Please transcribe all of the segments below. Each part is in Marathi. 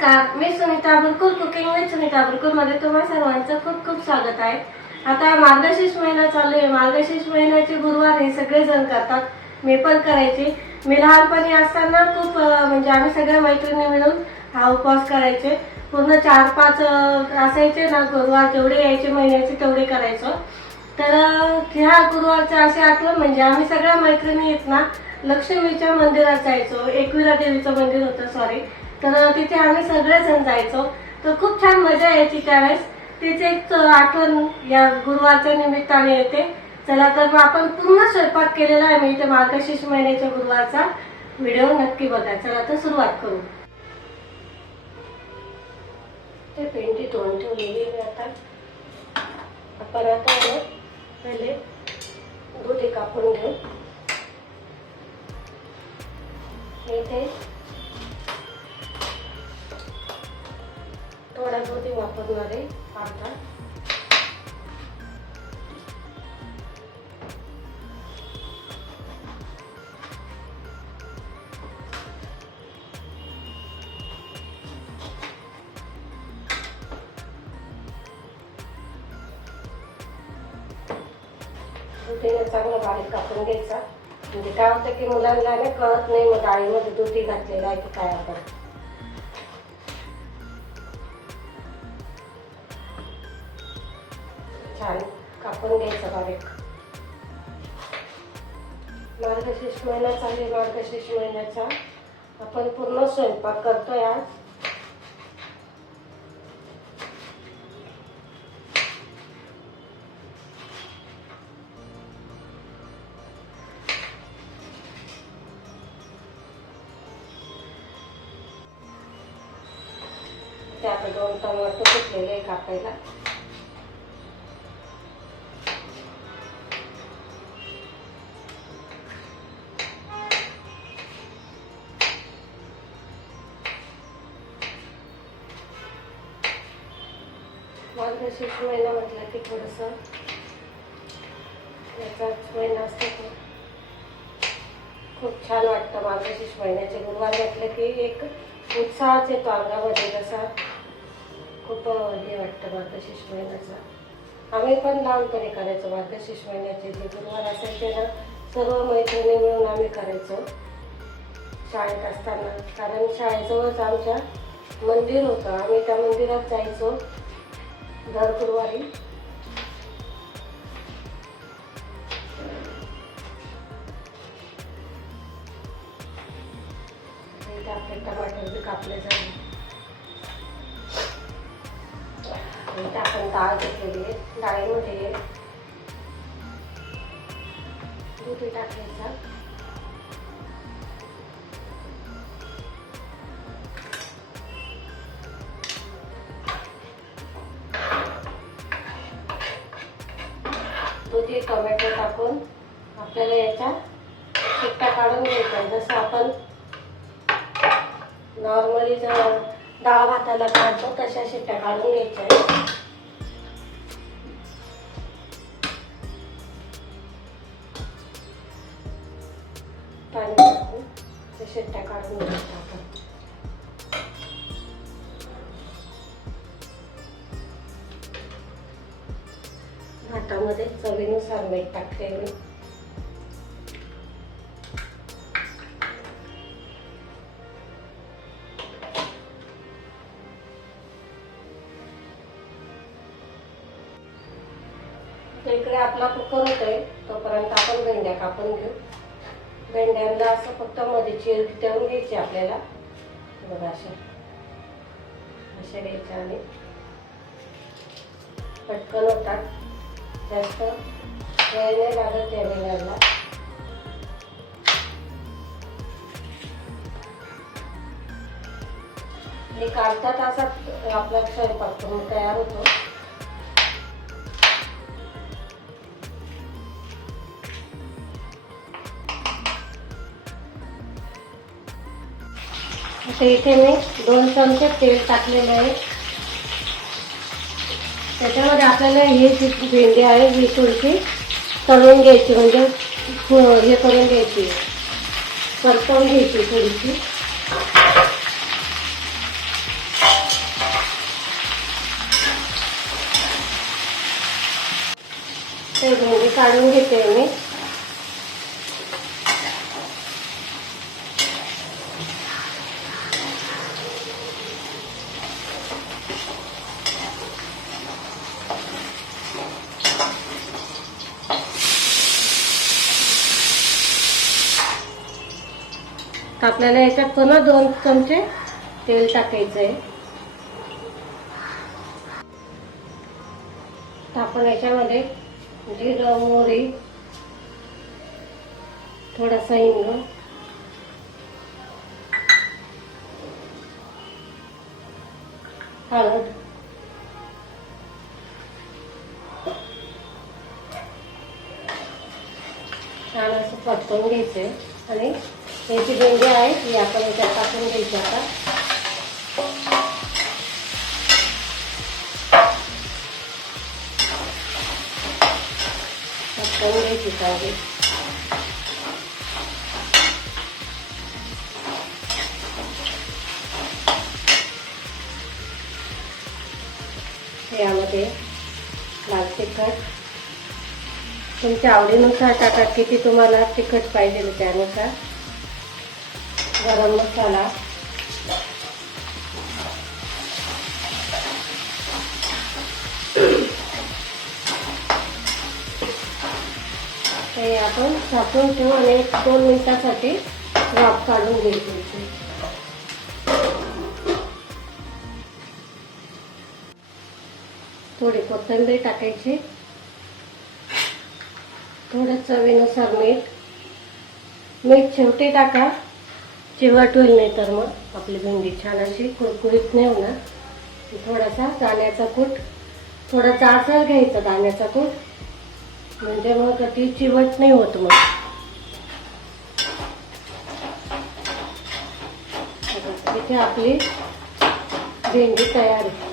नमस्कार मी सुनीता बुरकुल कुकिंग विथ सुनीता बुरकुलमध्ये तुम्हा सर्वांचं खूप खूप स्वागत आहे. आता मार्गशीर्ष महिना चालू आहे. मार्गशीर्ष महिन्याचे गुरुवार हे सगळे जण करतात. मी पण करायचे. मी लहानपणी असताना खूप म्हणजे आम्ही सगळ्या मैत्रिणी मिळून हा उपवास करायचे. पूर्ण चार पाच असायचे ना गुरुवार जेवढे यायचे महिन्याचे तेवढे करायचो. तर ह्या गुरुवारचे असे आठवण म्हणजे आम्ही सगळ्या मैत्रिणी आहेत ना लक्ष्मीच्या मंदिरात जायचो. एकविरा देवीचं मंदिर होतं सॉरी तर तिथे आम्ही सगळेजण जायचो. तर खूप छान मजा यायची त्यावेळेस. तिथे एक आठवण या गुरुवारच्या निमित्ताने येते. चला तर मग आपण पूर्ण स्वयंपाक केलेला आहे. मी इथे मार्गशीर्ष महिन्याच्या गुरुवारचा व्हिडिओ नक्की बघा. चला तर सुरुवात करू. ते पेंटी धुवून ठेवलेली आहे आता. आपण आता पहिले दूध हे कापून घेऊ. इथे थोडा वापरणारे आता वापरणार आहे चांगलं बारीक कापून घ्यायचा. म्हणजे काय होतं की मुलांना कळत नाही मग डाळीमध्ये दुधी घातलेलं आहे की काय आपण. चालू महिन्याचा. आपण पूर्ण स्वयंपाक करतोय आज. त्यात दोन टमाटो फुटलेले कापायला? मार्गशीर्ष महिना म्हटलं की थोडंसं याचाच महिना असतो तो खूप छान वाटतं मार्गशीर्ष महिन्याचे गुरुवार म्हटलं की एक उत्साहच येतो अंगामध्ये जसा खूप हे वाटतं मार्गशीर्ष महिन्याचा. आम्ही पण लहानपणी करायचो मार्गशीर्ष महिन्याचे जे गुरुवार असायचे ना सर्व मैत्रिणी मिळून आम्ही करायचो. शाळेत असताना. कारण शाळेजवळच आमच्या मंदिर होतं. आम्ही त्या मंदिरात जायचो. दर गुरुवारी आपले टमाटर कापले जाईल इथे आपण डाळ घेतलेली आहे. डाळीमध्ये दूध टाकायचा. शिट्ट्या काढून घ्यायचा जसं आपण नॉर्मली जर डाळ भाताला काढतो तशा शिट्ट्या काढून घ्यायच्या. पाणी टाकून त्या शिट्ट्या काढून घ्यायच्या आपण. भातामध्ये चवीनुसार मीठ टाकते इकडे आपला कुकर होतोय तोपर्यंत आपण भेंड्या कापून घेऊ. भेंड्यांना असं फक्त मध्ये चिर देऊन घ्यायची आपल्याला. बघा अशा. अशा घ्यायच्या आणि पटकन होतात. जास्त वेळ नाही लागत त्या भेंड्यांना. एक अर्धा तासात आपला स्वयंपाक करून तयार होतो. तर इथे मी दोन चमचे तेल टाकलेलं आहे. त्याच्यामध्ये आपल्याला ही जी भेंडी आहे ही थोडीशी करून घ्यायची म्हणजे हो, हे करून घ्यायची. परतवून घ्यायची थोडीशी. ते भेंडी काढून घेते मी. आपल्याला याच्यात पुन्हा दोन चमचे तेल टाकायचं आहे आपण याच्यामध्ये जिरं मोहरी थोडासा हिंग. हळद. छान असं पटकून घ्यायचंय. आणि याची भेंडी आहे ती आपण याच्यात टाकून घ्यायची आता परतवून घ्यायची चांगली यामध्ये लाल तिखट. तुमच्या आवडीनुसार टाका किती तुम्हाला तिखट पाहिजे त्यानुसार. गरम मसाला. हे आपण झाकून ठेवू आणि एक दोन मिनिटासाठी वाफ काढून घ्यायची थोडी कोथिंबीर टाकायची. थोडं चवीनुसार मीठ. मीठ शेवटी टाका. चिवट होईल नाही तर मग आपली भेंडी छान अशी कुरकुरीत नाही होणार. थोडासा दाण्याचा कूट थोडा जाडसर घ्यायचा दाण्याचा कूट. म्हणजे मग ती चिवट नाही होत मग. इथे आपली भेंडी तयार आहे.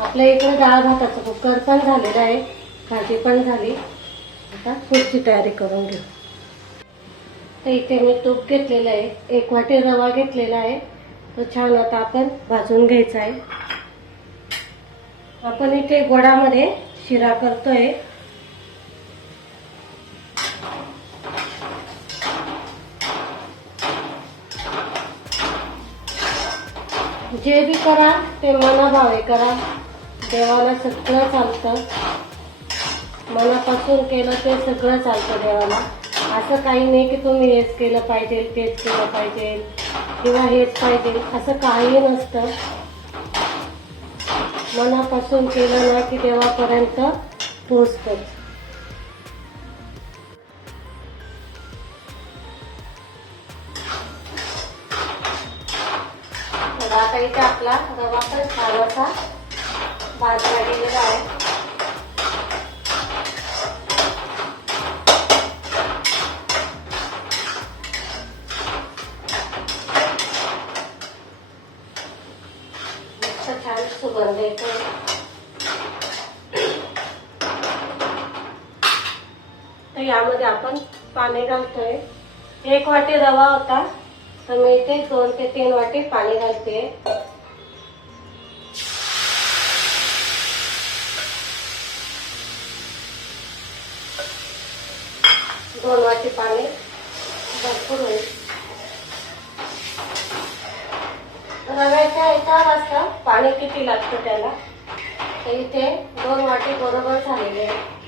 आपल्या इकडे डाळ भाताचं कुकर पण झालेलं आहे भाजी पण झाली. आता पुढची तयारी करून घेऊ. तर इथे मी तूप घेतलेलं आहे. एक वाटी रवा घेतलेला आहे. तो छान आता आपण भाजून घ्यायचा आहे. आपण इथे गोडामध्ये शिरा करतोय. जे बी करा ते मनाभावे करा. देवाला सगळं चालतं. मनापासून केलं ते सगळं चालतं देवाला. असं काही नाही की तुम्ही हेच केलं पाहिजे तेच केलं पाहिजे किंवा हेच पाहिजे असं काही नसतं. मनापासून केलं ना की देवापर्यंत पोचतं आता इथे आपला रवा पण छान असा भात गेलेला आहे सुगंध येतोय तर यामध्ये आपण पाणी घालतोय. एक वाटी रवा होता. तर मी इथे दोन ते तीन वाटी पाणी घालते दोन वाटी पाणी भरपूर होईल रव्याच्या एका वाजता पाणी किती लागतं त्याला? तर इथे दोन वाटी बरोबर झालेले आहे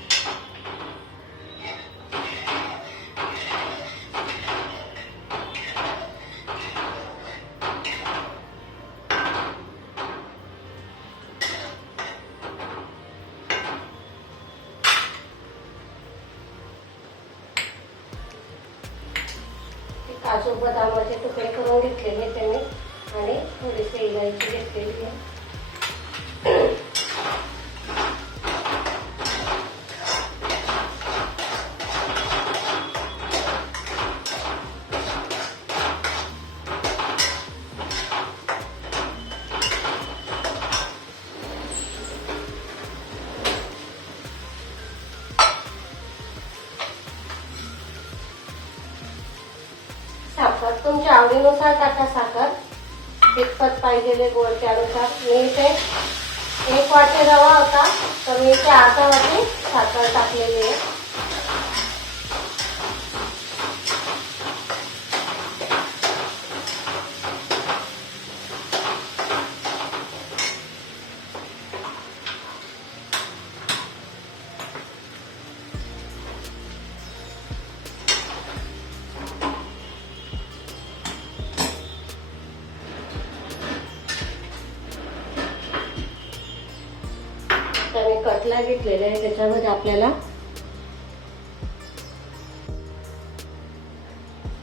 काजू बदामाचे तुकडे करून घेतलेले त्यांनी आणि थोडीशी इलायची घेतलेली आहे. आवडीनुसार टाका साखर कितपत पाहिजे गोड त्यानुसार. मी इथे एक वाटी रवा होता तर मी इथे अर्धा वाटी साखर टाकलेली आहे. आता घेतलेला आहे त्याच्यामध्ये आपल्याला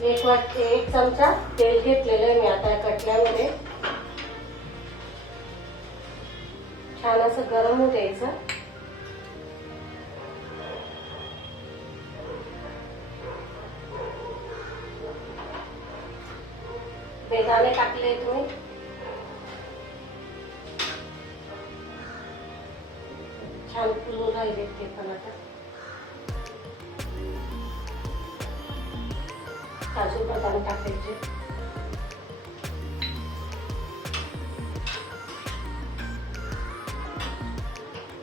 एक वाट एक चमचा तेल घेतलेलं आहे मी आता कटल्यामध्ये छान असं गरम होऊ द्यायचं. बेदाने टाकले तुम्ही. टाकायचे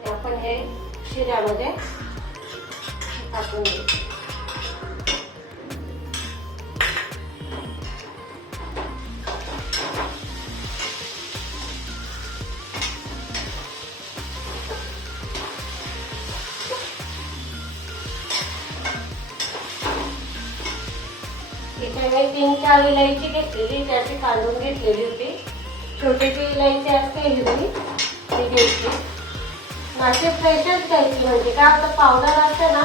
आपण हे शिऱ्यामध्ये टाकून घ्यायचे मी तीन चार इलायची घेतलेली त्याची काढून घेतलेली होती. छोटी ती इलायची असते हिरवी ती घ्यायची. नाशिक फ्रेशच घ्यायची म्हणजे काय आता पावडर असते ना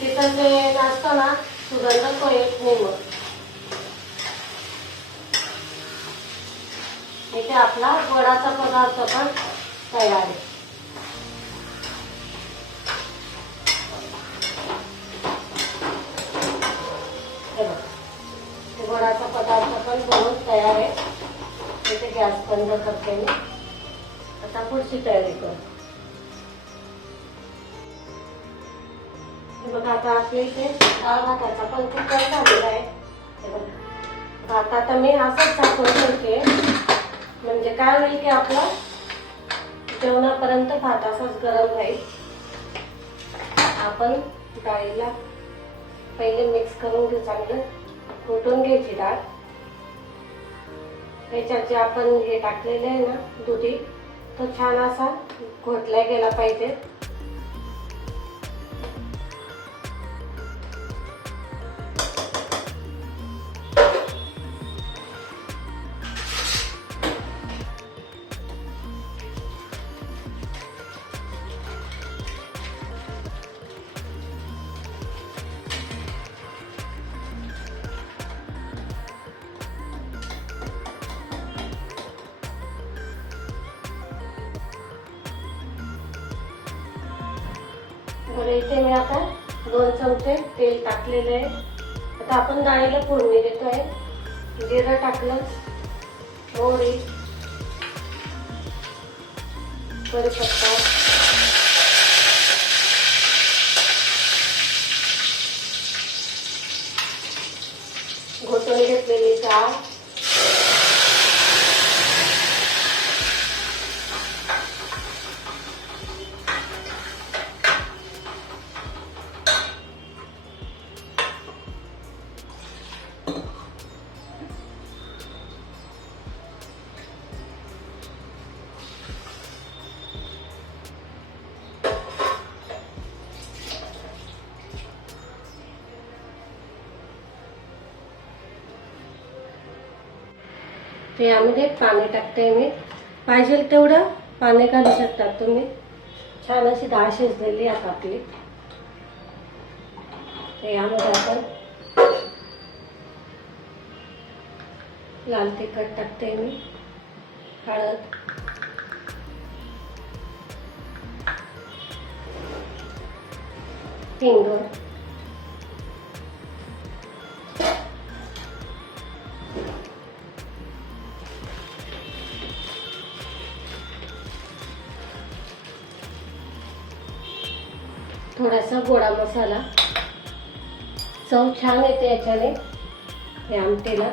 तिथं ते नसतं ना सुगंध तो येत नाही मग. इथे आपला गोडाचा पदार्थ पण तयार आहे. पण बनवून तयार आहे. इथे गॅस बंद करते मी. आता पुढची तयारी करू. बघा आता आपल्या इथे डाळ भाताचा पण कुकर झालेला आहे. भात आता मी असंच टाकून ठेवते. म्हणजे काय होईल की आपला जेवणापर्यंत भात असाच गरम राहील. आपण डाळीला पहिले मिक्स करून घेऊ चांगलं. कुटून घ्यायची डाळ. याच्यात जे आपण हे टाकलेलं आहे ना दुधी तो छान असा घोटला गेला पाहिजे. बरं इथे मी आता दोन चमचे तेल टाकलेले आहे. आता आपण डाळीला फोडणी आहे जिरं टाकलं. मोहरी. कढीपत्ता घोटून घेतलेली डाळ. ते यामध्ये पाणी टाकते मी. पाहिजे तेवढं पाणी घालू शकतात तुम्ही. छान अशी डाळ शिजलेली आता आपली. यामध्ये आपण लाल तिखट टाकते मी. हळद. हिंग. थोडासा गोडा मसाला. चव छान येते याच्याने या आमटेला.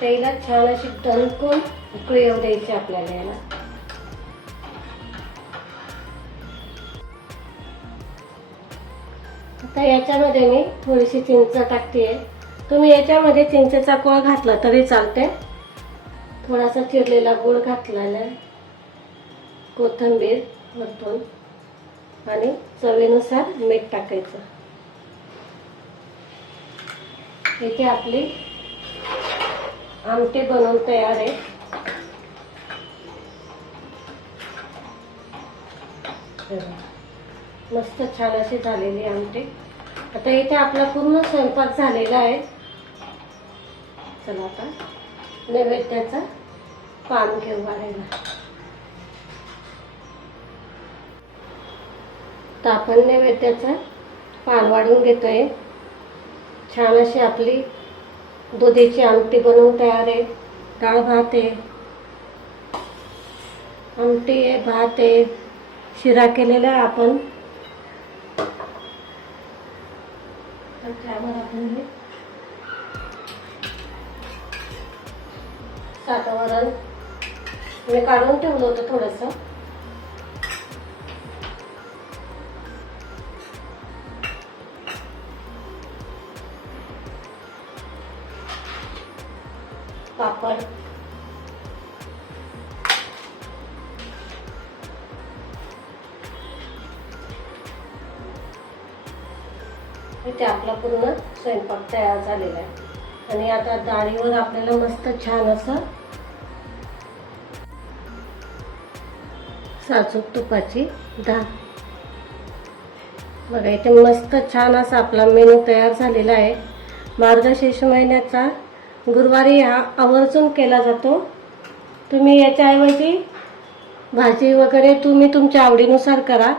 त्याला छान अशी टणकून उकळी येऊ द्यायची आपल्याला याला. आता याच्यामध्ये मी थोडीशी चिंच टाकते तुम्ही याच्यामध्ये चिंचेचा कोळ घातला तरी चालते थोडासा चिरलेला गुळ घातलेला. कोथंबीर. वरतून आणि चवीनुसार मीठ टाकायचं. इथे आपली आमटी बनवून तयार आहे. मस्त छान अशी झालेली आमटी. आता इथे आपला पूर्ण स्वयंपाक झालेला आहे. चला आता नैवेद्याचा पान घेऊ वाढायला तर आपण नैवेद्याचा पान वाढून आहे छान अशी आपली दुधीची आमटी बनवून तयार आहे. डाळ भात आहे. आमटी आहे भात आहे. शिरा केलेला आहे आपण. त्यावर आपण हे साठवरण मी काढून ठेवलं होतं थोडंसं. पापड इथे आपला पूर्ण स्वयंपाक तयार झालेला आहे. आणि आता डाळीवर आपल्याला मस्त छान असं साजूक तुपाची डाळ. बघा इथे मस्त छान असा आपला मेनू तयार झालेला आहे. मार्गशीर्ष महिन्याचा गुरुवारी हा आवर्जून केला जातो. तुम्ही याच्याऐवजी भाजी वगैरे तुम्ही तुमच्या आवडीनुसार करा.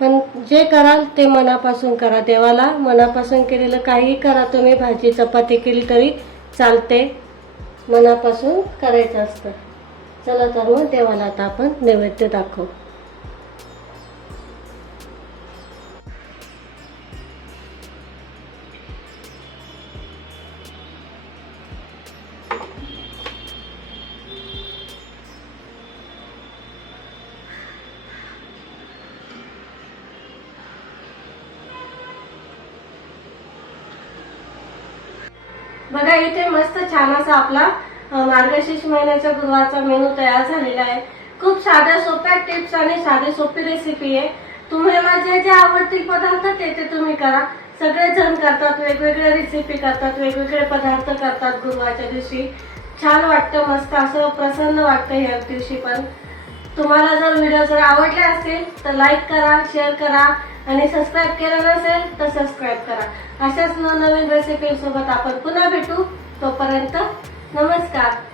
पण जे कराल ते मनापासून करा. देवाला मनापासून केलेलं काहीही करा. तुम्ही भाजी चपाती केली तरी चालते. मनापासून करायचं असतं. चला तर मग देवाला आता आपण नैवेद्य दाखवू. बघा इथे मस्त छान असा आपला मार्गशीर्ष महिन्याच्या गुरुवारचा मेनू तयार झालेला आहे. खूप साध्या सोप्या टिप्स आणि साधी सोपी रेसिपी आहे. तुम्हाला जे जे आवडतील पदार्थ ते ते तुम्ही करा. सगळे जण करतात वेगवेगळ्या रेसिपी करतात वेगवेगळे पदार्थ करतात गुरुवारच्या दिवशी. छान वाटतं मस्त असं प्रसन्न वाटतं ह्या दिवशी पण. तुम्हाला जर व्हिडिओ जर आवडले असेल तर लाईक करा शेअर करा. आणि सबस्क्राईब केलं नसेल तर सबस्क्राईब करा. अशाच नवनवीन रेसिपी सोबत आपण पुन्हा भेटू. तोपर्यंत नमस्कार.